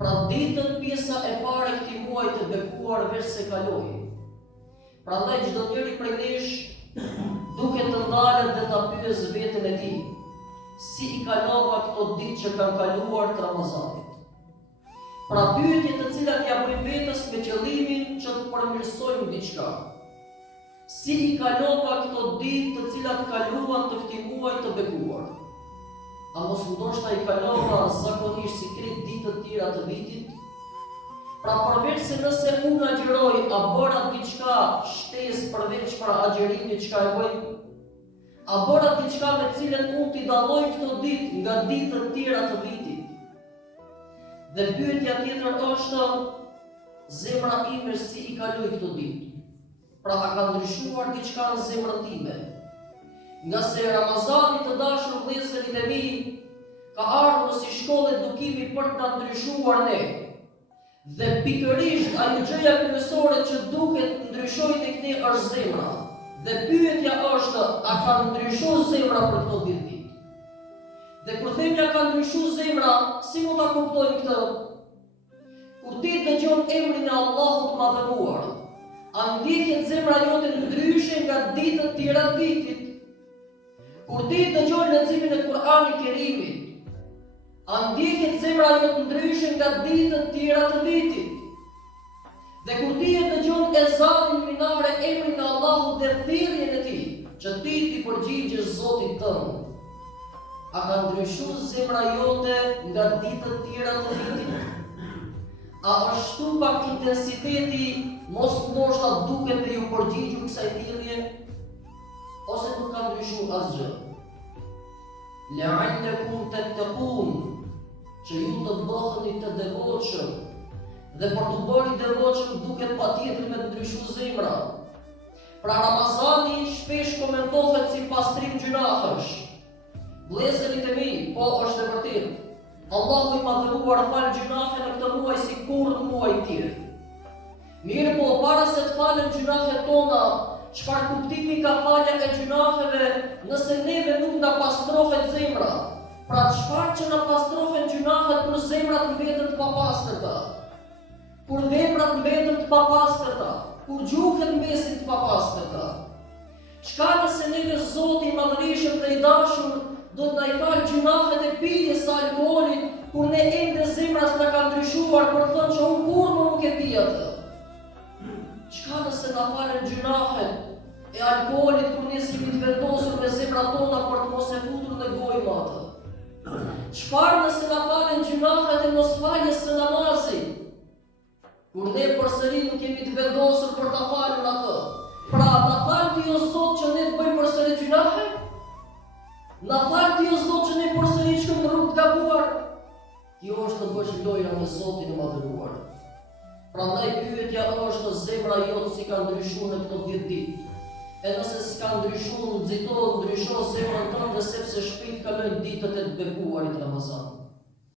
Pra ditët pjesa e parë e këtij muaji të bekuar veç se kaloi. Prandaj çdo njeri prej nesh duhet të ndalet dhe ta pyes veten e tij, si i kalova këto ditë që kanë kaluar të Ramazanit. Pra pyetje të cilat ja bëjmë vetes me qëllimin që të përmirësojmë diçka. Si i kalova këto ditë të cilat kaluan të këtij muaji të bekuar? A mos ndoshta i kalova zakonisht si krejt ditët tjera të vitit? Pra përveç se nëse unë agjeroj, a bëra diçka shtesë përveç pra agjerimit çka e bëj? A bëra diçka me cilën unë t'i dalloj këto ditë nga ditët tjera të vitit? Dhe pyetja tjetër është, zemra ime si i kaloi këto ditë? Pra a ka ndryshuar diçka në zemrën time? Nga se Ramazani të dashur vëllezërit e mi, ka ardhur si shkollë edukimi për të ndryshuar ne. Dhe pikërisht ajo gjëja kryesore që duhet ndryshoj tek ne është zemra. Dhe pyetja është, a ka ndryshuar zemra për këto ditë? Dhe kur them ja ka ndryshuar zemra, si mund ta kuptojmë këtë? Kur ti dëgjon emrin e Allahut të Madhëruar, a ndjehet zemra jote ndryshe nga ditët tjera të vitit? Kur ti dëgjon leximin e Kur'anit Kerimit, a ndjehet zemra jote ndryshe nga ditët tjera të vitit? Dhe kur ti e dëgjon ezanin minare, emrin e Allahut dhe thirrjen e tij, që ti t'i përgjigjesh Zotit tënd, a ka ndryshuar zemra jote nga ditët tjera të vitit? A është shtu pak intensiteti, mos ndoshta duket me ju përgjigjur kësaj thirrje? Ose nuk ka ndryshuar asgjë? La'allakum tattaqun, që ju të bëheni të devotshëm, dhe për të bërë i devotshëm duhet patjetër me të ndryshuar zemra. Pra Ramazani shpesh komentohet si pastrim gjunahësh. Vëllezërit e mi, po është e vërtetë. Allahu i Madhëruar fal gjunahe në këtë muaj si kur në muaj tjerë. Mirë po, para se të falen gjunahet tona, çfarë kuptimi ka falja e gjunaheve nëse neve nuk na pastrohet zemra? Pra çfarë që na pastrohen gjunahet kur zemrat mbeten të papastërta? Kur veprat mbeten të papastërta? Kur gjuhët mbesin të papastërta? Çka nëse neve Zoti i Madhërisht dhe i dashur do të na i falë gjunahet e pirjes së alkoolit, kur ne ende zemra s'na ka ndryshuar për të thënë që unë kurrë nuk e pi atë? Çka nëse na falen gjunahet e alkoolit kur ne jemi të vendosur me zemrat tona për të mos e futur në gojë me atë? Çfarë nëse na falen gjunahet e mosfaljes së namazit, kur ne përsëri nuk jemi të vendosur për ta falur atë? Pra na fal ti o Zot që ne të bëjmë përsëri gjunahe? Na fal ti o Zot që ne përsëri shkojmë në rrugë të gabuar? Kjo është të bësh lojra me Zotin e Madhëruar. Prandaj pyetja është, zemra jote si ka ndryshuar në këto 10 ditë? E nëse s'ka ndryshuar, nxito ndrysho zemrën tënde sepse shpejt kalojnë ditët e të bekuarit Ramazan.